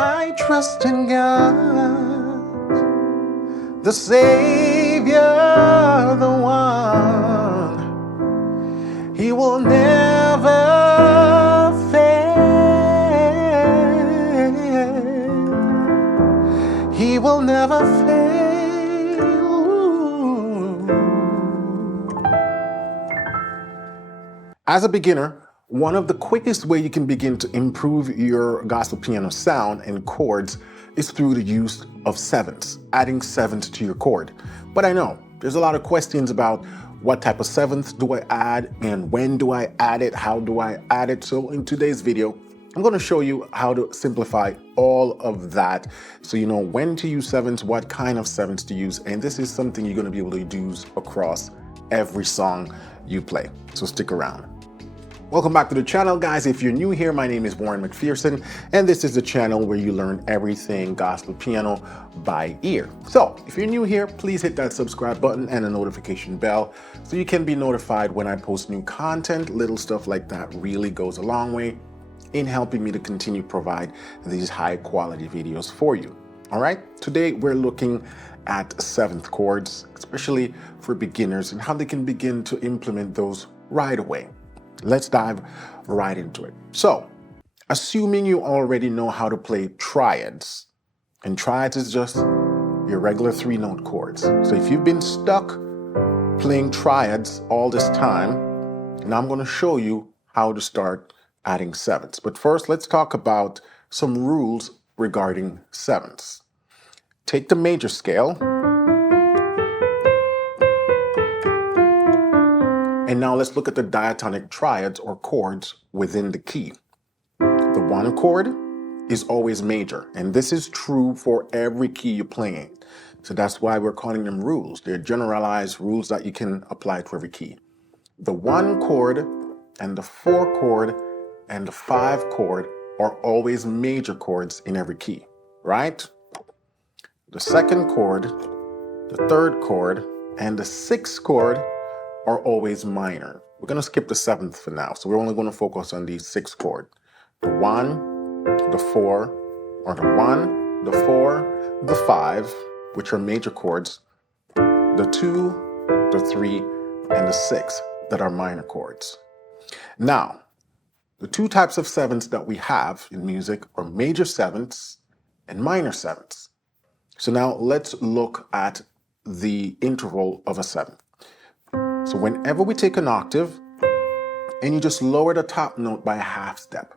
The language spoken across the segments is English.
I trust in God, the Savior, the one. He will never fail. He will never fail. As a beginner, one of the quickest way you can begin to improve your gospel piano sound and chords is through the use of sevenths, adding sevenths to your chord. But I know there's a lot of questions about what type of sevenths do I add and when do I add it, how do I add it. So in today's video, I'm going to show you how to simplify all of that so you know when to use sevenths, what kind of sevenths to use, and this is something you're going to be able to use across every song you play. So stick around. Welcome back to the channel, guys. If you're new here, my name is Warren McPherson, and this is the channel where you learn everything gospel piano by ear. So if you're new here, please hit that subscribe button and the notification bell so you can be notified when I post new content. Little stuff like that really goes a long way in helping me to continue to provide these high quality videos for you. All right, today we're looking at 7th chords, especially for beginners, and how they can begin to implement those right away. Let's dive right into it. So, assuming you already know how to play triads, and triads is just your regular 3-note chords. So if you've been stuck playing triads all this time, now I'm going to show you how to start adding sevenths. But first, let's talk about some rules regarding sevenths. Take the major scale, and now let's look at the diatonic triads or chords within the key. The 1 chord is always major, and this is true for every key you're playing. So that's why we're calling them rules. They're generalized rules that you can apply to every key. The 1 chord and the 4 chord and the 5 chord are always major chords in every key, right? The 2nd chord, the 3rd chord, and the 6th chord are always minor. We're going to skip the 7th for now, so we're only going to focus on the 6th chord. The 1, the 4, or the 1, the 4, the 5, which are major chords, the 2, the 3, and the 6 that are minor chords. Now, the two types of sevenths that we have in music are major sevenths and minor sevenths. So now let's look at the interval of a seventh. So whenever we take an octave and you just lower the top note by a half step,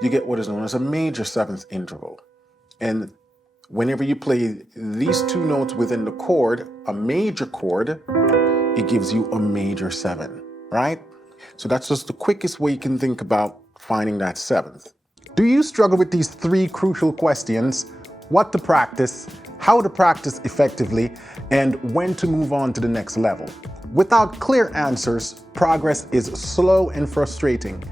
you get what is known as a major seventh interval. And whenever you play these two notes within the chord, a major chord, it gives you a major 7, right? So that's just the quickest way you can think about finding that seventh. Do you struggle with these 3 crucial questions? What to practice, how to practice effectively, and when to move on to the next level? Without clear answers, progress is slow and frustrating.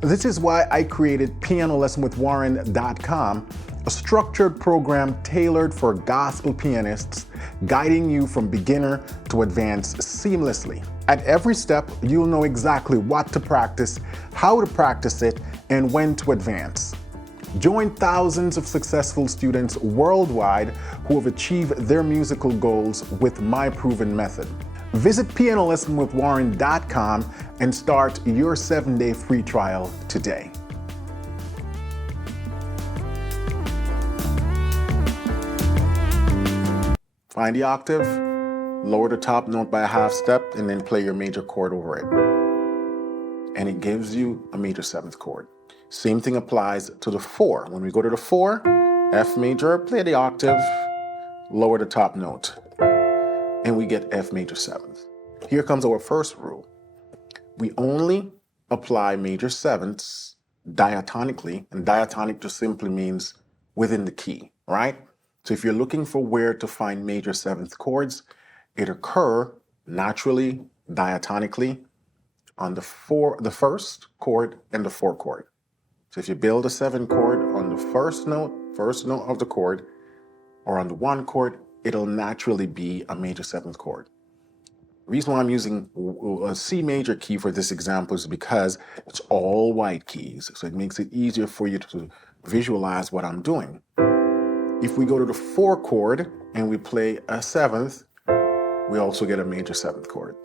This is why I created pianolessonwithwarren.com, a structured program tailored for gospel pianists, guiding you from beginner to advanced seamlessly. At every step, you'll know exactly what to practice, how to practice it, and when to advance. Join thousands of successful students worldwide who have achieved their musical goals with my proven method. Visit pianolessonwithwarren.com and start your 7-day free trial today. Find the octave, lower the top note by a half step, and then play your major chord over it. And it gives you a major 7th chord. Same thing applies to the 4. When we go to the 4, F major, play the octave, lower the top note, and we get F major 7th. Here comes our first rule. We only apply major 7ths diatonically, and diatonic just simply means within the key, right? So if you're looking for where to find major 7th chords, it occur naturally, diatonically, on the 1st chord and the 4 chord. So if you build a 7 chord on the first note of the chord, or on the 1 chord, it'll naturally be a major 7th chord. The reason why I'm using a C major key for this example is because it's all white keys. So it makes it easier for you to visualize what I'm doing. If we go to the 4 chord and we play a 7th, we also get a major 7th chord.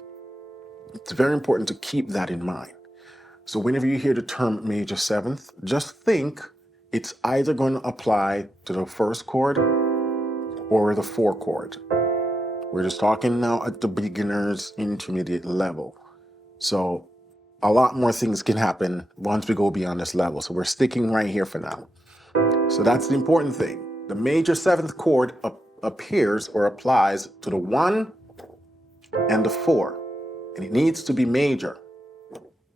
It's very important to keep that in mind. So whenever you hear the term major 7th, just think it's either going to apply to the 1st chord or the 4 chord. We're just talking now at the beginner's intermediate level. So a lot more things can happen once we go beyond this level. So we're sticking right here for now. So that's the important thing. The major 7th chord appears or applies to the 1 and the 4. And it needs to be major.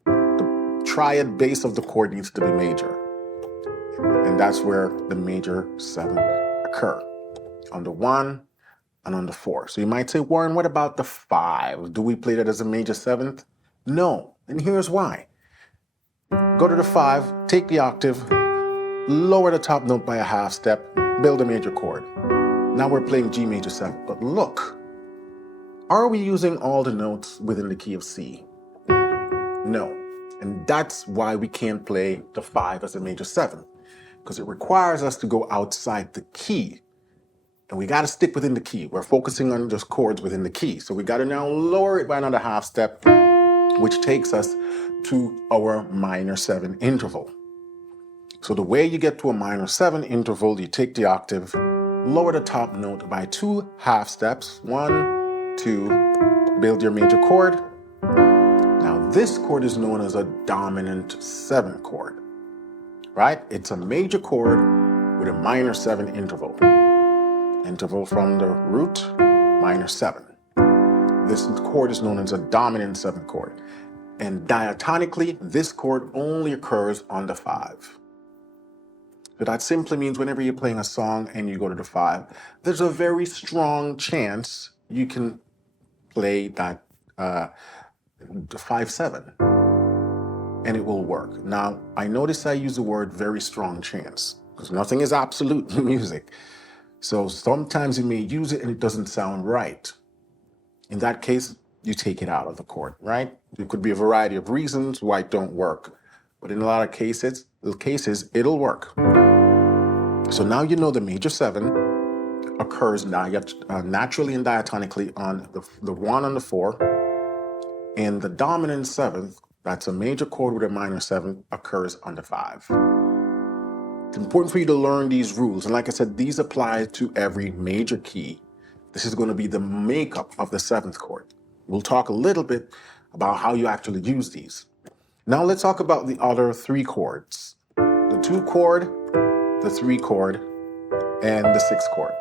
The triad base of the chord needs to be major. And that's where the major 7 occur. On the 1 and on the 4. So you might say, Warren, what about the 5? Do we play that as a major 7th? No. And here's why. Go to the 5, take the octave, lower the top note by a half step, build a major chord. Now we're playing G major 7. But look, are we using all the notes within the key of C? No. And that's why we can't play the 5 as a major 7, because it requires us to go outside the key. And we got to stick within the key. We're focusing on just chords within the key. So we got to now lower it by another half step, which takes us to our minor 7 interval. So the way you get to a minor 7 interval, you take the octave, lower the top note by 2 half steps. 1, 2, build your major chord. Now this chord is known as a dominant 7 chord, right? It's a major chord with a minor 7 interval. Interval from the root, minor 7. This chord is known as a dominant 7 chord. And diatonically, this chord only occurs on the 5. So that simply means whenever you're playing a song and you go to the 5, there's a very strong chance you can play that the 5/7, and it will work. Now, I notice I use the word very strong chance, because nothing is absolute in music. So sometimes you may use it and it doesn't sound right. In that case, you take it out of the chord, right? There could be a variety of reasons why it don't work. But in a lot of cases, it'll work. So now you know the major 7 occurs naturally and diatonically on the 1 and the 4. And the dominant 7th, that's a major chord with a minor 7, occurs on the 5. It's important for you to learn these rules. And like I said, these apply to every major key. This is going to be the makeup of the 7th chord. We'll talk a little bit about how you actually use these. Now let's talk about the other 3 chords. The 2 chord, the 3 chord, and the 6 chord.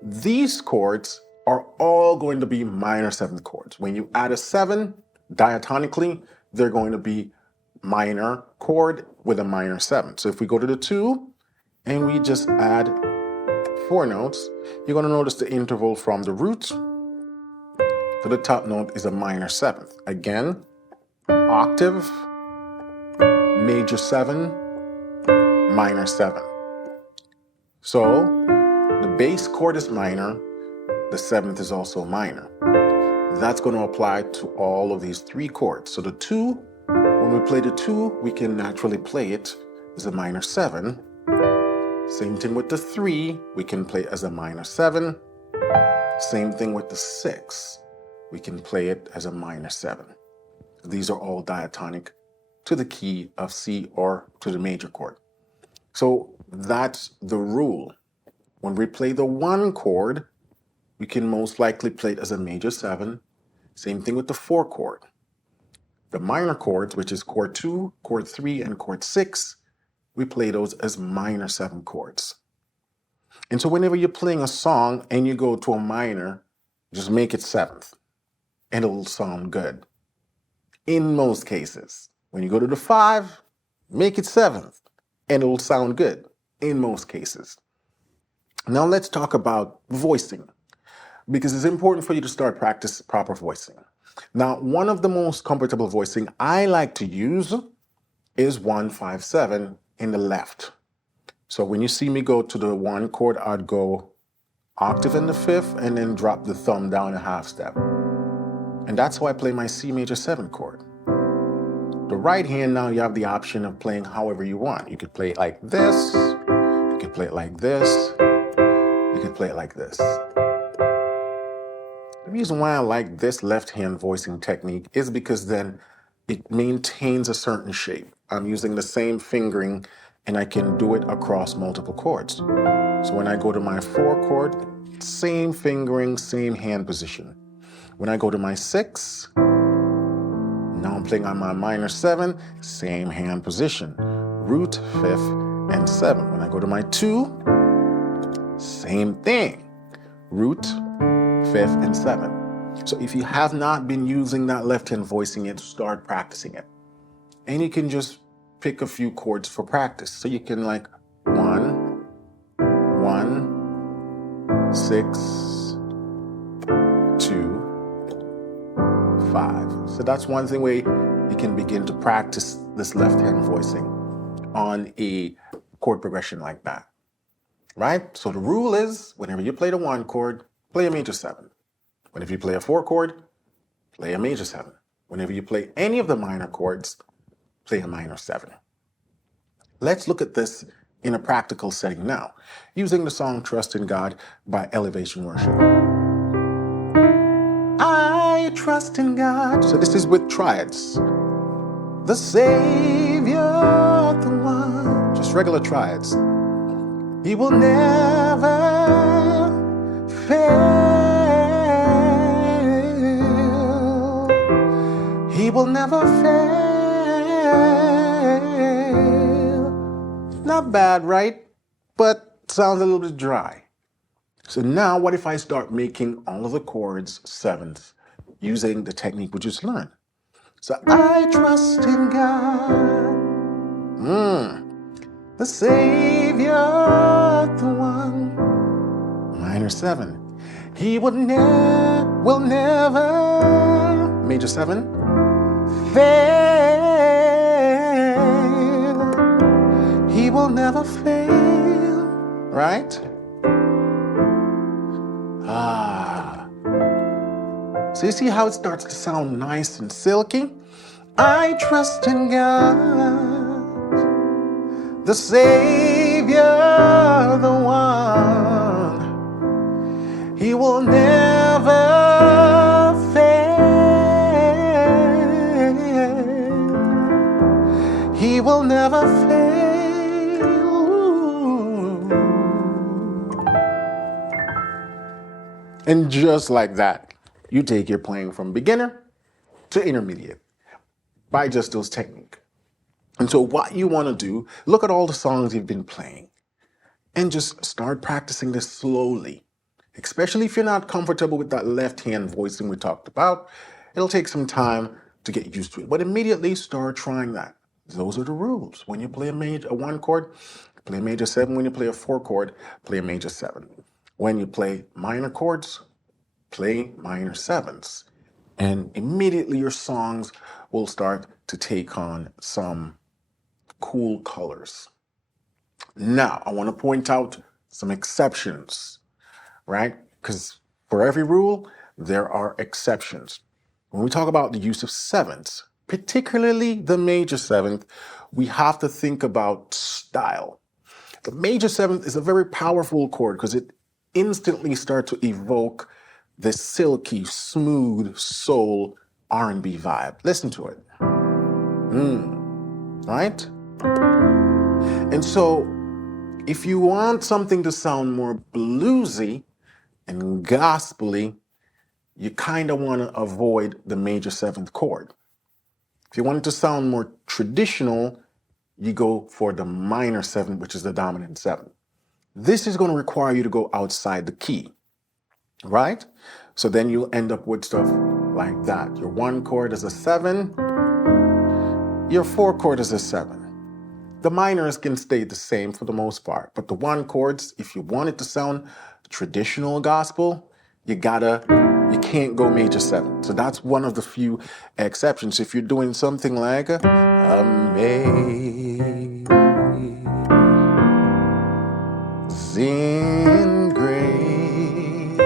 These chords are all going to be minor 7th chords. When you add a 7 diatonically, they're going to be minor chord with a minor 7. So if we go to the 2 and we just add 4 notes, you're going to notice the interval from the root to the top note is a minor 7th. Again, octave, major 7, minor 7. So the bass chord is minor, the 7th is also minor. That's going to apply to all of these 3 chords. So the 2, when we play the 2, we can naturally play it as a minor 7. Same thing with the 3, we can play as a minor 7. Same thing with the 6, we can play it as a minor 7. These are all diatonic to the key of C or to the major chord. So that's the rule. When we play the 1 chord, we can most likely play it as a major 7. Same thing with the 4 chord. The minor chords, which is chord 2, chord 3, and chord 6, we play those as minor 7 chords. And so whenever you're playing a song and you go to a minor, just make it 7th, and it'll sound good. In most cases. When you go to the 5, make it 7th, and it'll sound good. In most cases. Now let's talk about voicing, because it's important for you to start practice proper voicing. Now, one of the most comfortable voicing I like to use is 1-5-7 in the left. So when you see me go to the 1 chord, I'd go octave in the 5th and then drop the thumb down a half step. And that's how I play my C major 7 chord. The right hand, now you have the option of playing however you want. You could play it like this, you could play it like this, you could play it like this. The reason why I like this left-hand voicing technique is because then it maintains a certain shape. I'm using the same fingering and I can do it across multiple chords. So when I go to my 4 chord, same fingering, same hand position. When I go to my 6, now I'm playing on my minor 7, same hand position. Root, 5th, and 7. When I go to my 2, same thing. Root, 5th, and 7. So if you have not been using that left hand voicing yet, start practicing it. And you can just pick a few chords for practice. So you can like 1, 6, 2, 5. So that's one thing where you can begin to practice this left hand voicing on a chord progression like that. Right? So the rule is whenever you play the 1 chord, play a major 7. Whenever you play a 4 chord, play a major 7. Whenever you play any of the minor chords, play a minor 7. Let's look at this in a practical setting now, using the song Trust in God by Elevation Worship. I trust in God. So this is with Triads. The Savior, the one. Just regular Triads. He will never fail. He will never fail. Not bad, right? But sounds a little bit dry. So now what if I start making all of the chords 7th using the technique we just learned? So I trust in God. The Savior, the one. Minor 7. He will never, major 7, fail. He will never fail. Right? So you see how it starts to sound nice and silky? I trust in God, the Savior, the one. He will never fail. He will never fail. And just like that, you take your playing from beginner to intermediate by just those techniques. And so what you want to do, look at all the songs you've been playing and just start practicing this slowly. Especially if you're not comfortable with that left hand voicing we talked about. It'll take some time to get used to it, but immediately start trying that. Those are the rules. When you play a 1 chord, play a major 7. When you play a 4 chord, play a major 7. When you play minor chords, play minor 7s. And immediately your songs will start to take on some cool colors. Now, I want to point out some exceptions, right? Because for every rule, there are exceptions. When we talk about the use of 7ths, particularly the major 7th, we have to think about style. The major 7th is a very powerful chord because it instantly starts to evoke the silky, smooth, soul R&B vibe. Listen to it. Right? And so, if you want something to sound more bluesy and gospely, you kind of want to avoid the major 7th chord. If you want it to sound more traditional, you go for the minor 7, which is the dominant 7. This is going to require you to go outside the key, right? So then you'll end up with stuff like that. Your 1 chord is a 7, your 4 chord is a 7. The minors can stay the same for the most part, but the 1 chords, if you want it to sound traditional gospel, you can't go major 7. So that's one of the few exceptions. If you're doing something like Amazing Grace,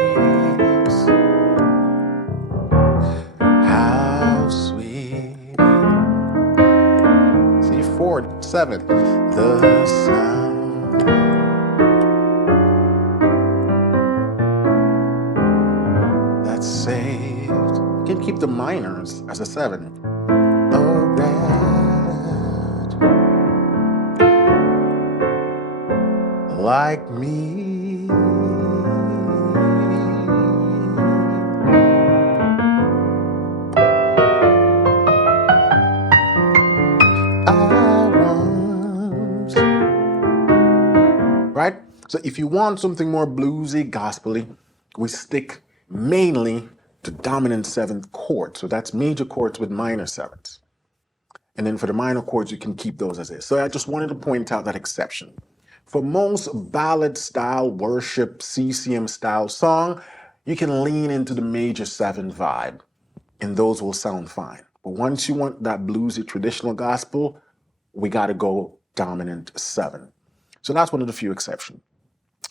how sweet. See, 4, 7, the sound the minors as a 7. A rat like me. Right? So if you want something more bluesy, gospely, we stick mainly to dominant 7th chord. So that's major chords with minor 7ths. And then for the minor chords, you can keep those as is. So I just wanted to point out that exception. For most ballad style, worship, CCM style song, you can lean into the major 7 vibe, and those will sound fine. But once you want that bluesy traditional gospel, we got to go dominant 7. So that's one of the few exceptions.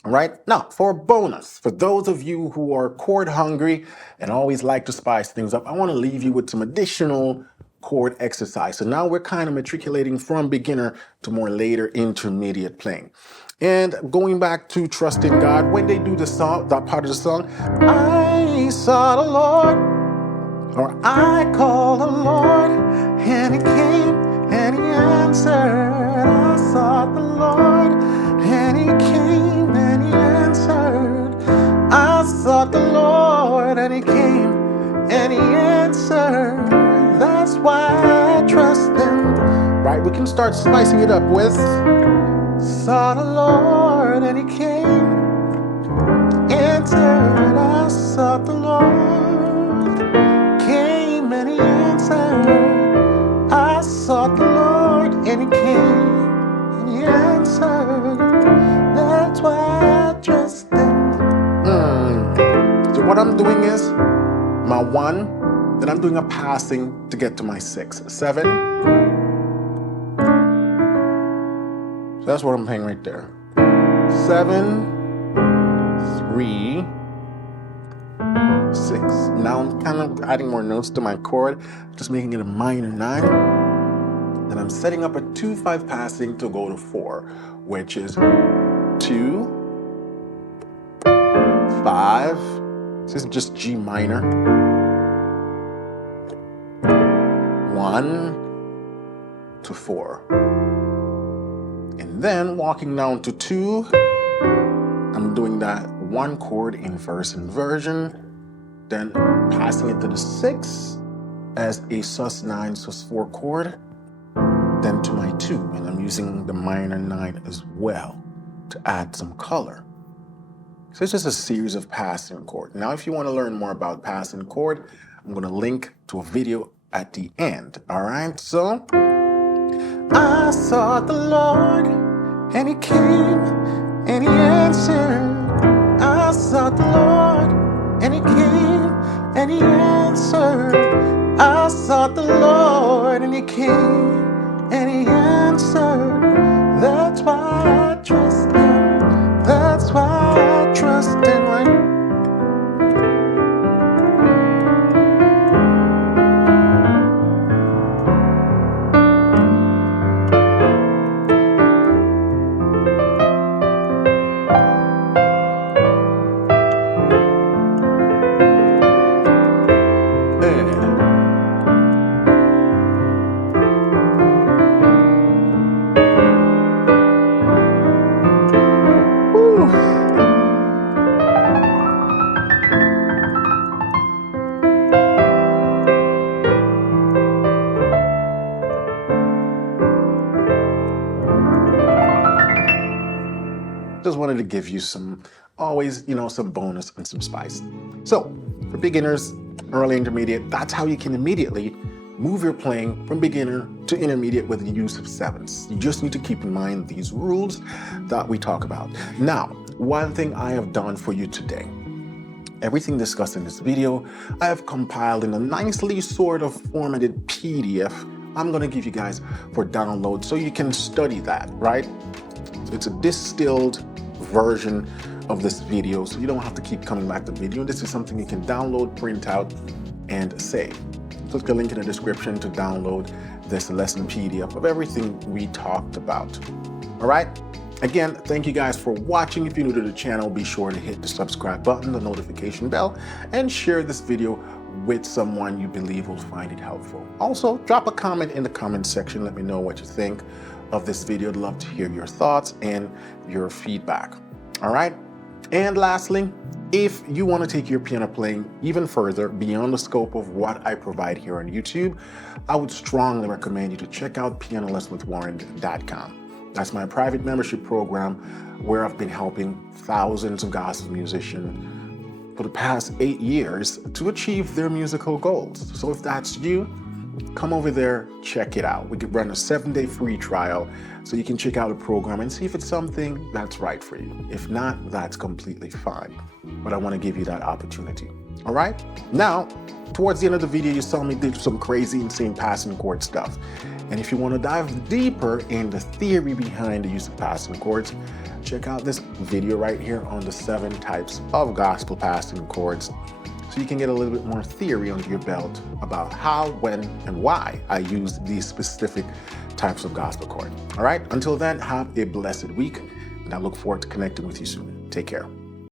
All right, now for a bonus, for those of you who are chord hungry and always like to spice things up, I want to leave you with some additional chord exercise. So now we're kind of matriculating from beginner to more later intermediate playing. And going back to Trust in God, when they do the song, that part of the song, I saw the Lord, or I called the Lord, and he came and he answered. I sought the Lord, and he came and he answered. I sought the Lord, and he came and he answered. That's why I trust him. Right, we can start spicing it up with sought the Lord, and he came, answered. I sought the Lord, came and he answered. I sought the Lord, and he came and he answered. That's why I trust him. So what I'm doing is my 1, then I'm doing a passing to get to my 6. 7. So that's what I'm playing right there. 7, 3, 6. Now I'm kind of adding more notes to my chord, just making it a minor 9. Then I'm setting up a 2-5 passing to go to 4, which is 2, 5. This is just G minor. 1 to 4. And then walking down to 2, I'm doing that 1 chord in first inversion, then passing it to the 6 as a sus9, sus4 chord, then to my 2, and I'm using the minor 9 as well to add some color. So it's just a series of passing chords. Now, if you want to learn more about passing chord, I'm going to link to a video at the end. All right, so I sought the Lord, and he came and he answered. I sought the Lord, and he came and he answered. I sought the Lord, and he came and he answered. That's why I trust him. That's why I trust him. Right? Just wanted to give you some, always, some bonus and some spice. So for beginners, early intermediate, that's how you can immediately move your playing from beginner to intermediate with the use of 7s. You just need to keep in mind these rules that we talk about. Now, one thing I have done for you today, everything discussed in this video, I have compiled in a nicely sort of formatted PDF I'm going to give you guys for download so you can study that, right? So it's a distilled version of this video, so you don't have to keep coming back to the video. This is something you can download, print out, and save. So click a link in the description to download this lesson PDF of everything we talked about. All right? Again, thank you guys for watching. If you're new to the channel, be sure to hit the subscribe button, the notification bell, and share this video with someone you believe will find it helpful. Also, drop a comment in the comment section. Let me know what you think of this video. I'd love to hear your thoughts and your feedback. All right? And lastly, if you want to take your piano playing even further beyond the scope of what I provide here on YouTube, I would strongly recommend you to check out pianolessonwithwarren.com. That's my private membership program where I've been helping thousands of gospel musicians for the past 8 years to achieve their musical goals. So if that's you, come over there, check it out. We could run a 7-day free trial so you can check out the program and see if it's something that's right for you. If not, that's completely fine. But I want to give you that opportunity. All right? Now, towards the end of the video, you saw me do some crazy, insane passing chord stuff. And if you want to dive deeper in the theory behind the use of passing chords, check out this video right here on the 7 types of gospel passing chords, so you can get a little bit more theory under your belt about how, when, and why I use these specific types of gospel chord. All right, until then, have a blessed week, and I look forward to connecting with you soon. Take care.